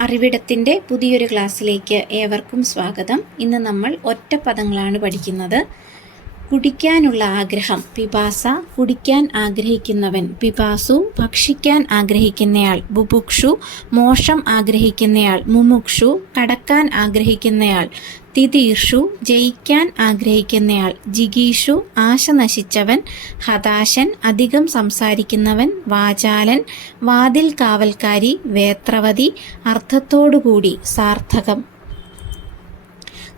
അറിവിടത്തിന്റെ പുതിയൊരു ക്ലാസ്സിലേക്ക് ഏവർക്കും സ്വാഗതം. ഇന്ന് നമ്മൾ ഒറ്റപ്പദങ്ങളാണ് പഠിക്കുന്നത്. കുടിക്കാനുള്ള ആഗ്രഹം. പിപാസ കുടിക്കാൻ ആഗ്രഹിക്കുന്നവൻ. പിപാസു ഭക്ഷിക്കാൻ ആഗ്രഹിക്കുന്നയാൾ. ബുഭുക്ഷു മോഷം ആഗ്രഹിക്കുന്നയാൾ. മുമുക്ഷു കടക്കാൻ ആഗ്രഹിക്കുന്നയാൾ. തിതീർഷു ജയിക്കാൻ ആഗ്രഹിക്കുന്നയാൾ. ജിഗീഷു ആശ നശിച്ചവൻ. ഹതാശൻ അധികം സംസാരിക്കുന്നവൻ. വാചാലൻ വാതിൽ കാവൽക്കാരി വേത്രവതി അർത്ഥത്തോടുകൂടി സാർത്ഥകം.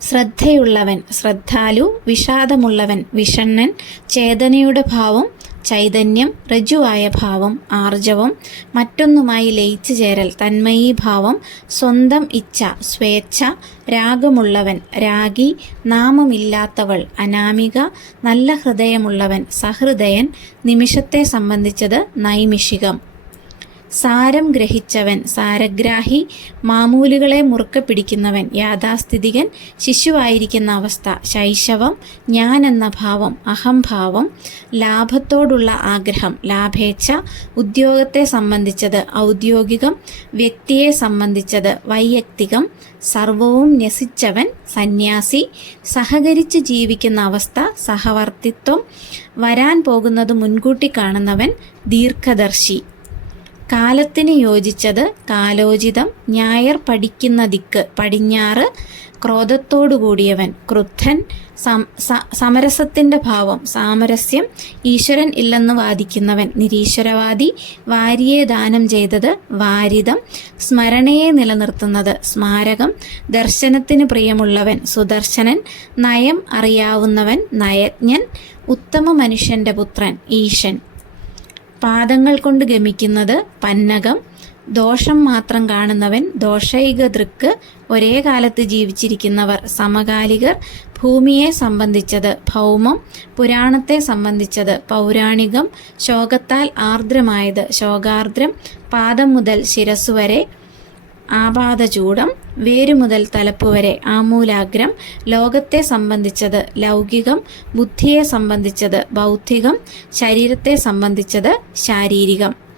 ശ്രദ്ധയുള്ളവൻ ശ്രദ്ധാലു വിഷാദമുള്ളവൻ വിഷണ്ണൻ ചേതനയുടെ ഭാവം ചൈതന്യം രജുവായ ഭാവം ആർജവം മറ്റൊന്നുമായി ലയിച്ചു ചേരൽ തന്മയീഭാവം സ്വന്തം ഇച്ഛ സ്വേച്ഛ രാഗമുള്ളവൻ രാഗി നാമമില്ലാത്തവൾ അനാമിക നല്ല ഹൃദയമുള്ളവൻ സഹൃദയൻ നിമിഷത്തെ സംബന്ധിച്ചത് നൈമിഷികം. സാരം ഗ്രഹിച്ചവൻ സാരഗ്രാഹി മാമൂലുകളെ മുറുക്കെ പിടിക്കുന്നവൻ യാഥാസ്ഥിതികൻ ശിശുവായിരിക്കുന്ന അവസ്ഥ ശൈശവം ഞാൻ എന്ന ഭാവം അഹംഭാവം ലാഭത്തോടുള്ള ആഗ്രഹം ലാഭേച്ഛ ഉദ്യോഗത്തെ സംബന്ധിച്ചത് ഔദ്യോഗികം വ്യക്തിയെ സംബന്ധിച്ചത് വൈയക്തികം സർവവും ന്യസിച്ചവൻ സന്യാസി സഹകരിച്ച് ജീവിക്കുന്ന അവസ്ഥ സഹവർത്തിത്വം വരാൻ പോകുന്നത് മുൻകൂട്ടി കാണുന്നവൻ ദീർഘദർശി. കാലത്തിന് യോജിച്ചത് കാലോചിതം ഞായർ പഠിക്കുന്ന ദിക്ക്. പടിഞ്ഞാറ് ക്രോധത്തോടു കൂടിയവൻ. ക്രുദ്ധൻ സമരസത്തിന്റെ ഭാവം. സാമരസ്യം ഈശ്വരൻ ഇല്ലെന്ന് വാദിക്കുന്നവൻ. നിരീശ്വരവാദി വാരിയെ ദാനം ചെയ്തത് വാരിതം സ്മരണയെ നിലനിർത്തുന്നത് സ്മാരകം ദർശനത്തിന് പ്രിയമുള്ളവൻ. സുദർശനൻ നയം അറിയാവുന്നവൻ. നയജ്ഞൻ ഉത്തമ മനുഷ്യന്റെ പുത്രൻ. ഈശൻ. പാദങ്ങൾ കൊണ്ട് ഗമിക്കുന്നത് പന്നകം. ദോഷം മാത്രം കാണുന്നവൻ ദോഷൈക ദൃക്ക്. ഒരേ കാലത്ത് ജീവിച്ചിരിക്കുന്നവർ സമകാലികർ. ഭൂമിയെ സംബന്ധിച്ചത് ഭൗമം. പുരാണത്തെ സംബന്ധിച്ചത് പൗരാണികം. ശോകത്താൽ ആർദ്രമായത് ശോകാർദ്രം. പാദം മുതൽ ശിരസ് വരെ ആപാദചൂടം വേരു മുതൽ തലപ്പ് വരെ ആമൂലാഗ്രം ലോകത്തെ സംബന്ധിച്ചത് ലൗകികം ബുദ്ധിയെ സംബന്ധിച്ചത് ബൗദ്ധികം ശരീരത്തെ സംബന്ധിച്ചത് ശാരീരികം.